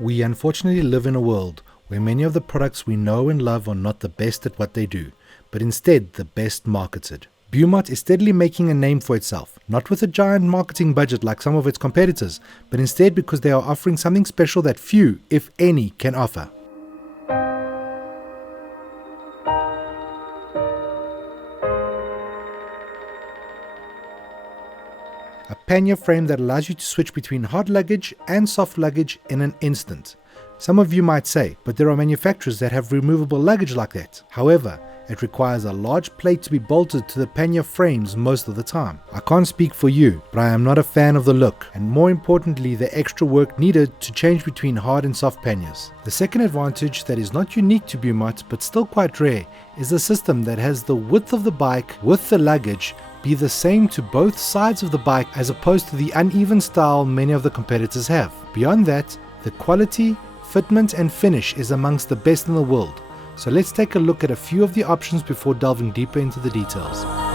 We unfortunately live in a world where many of the products we know and love are not the best at what they do, but instead the best marketed. Beaumont is steadily making a name for itself, not with a giant marketing budget like some of its competitors, but instead because they are offering something special that few, if any, can offer. A pannier frame that allows you to switch between hard luggage and soft luggage in an instant. Some of you might say, but there are manufacturers that have removable luggage like that. However, it requires a large plate to be bolted to the pannier frames most of the time. I can't speak for you, but I am not a fan of the look, and more importantly the extra work needed to change between hard and soft panniers. The second advantage that is not unique to Beaumont but still quite rare is a system that has the width of the bike with the luggage be the same to both sides of the bike as opposed to the uneven style many of the competitors have. Beyond that, the quality, fitment and finish is amongst the best in the world. So let's take a look at a few of the options before delving deeper into the details.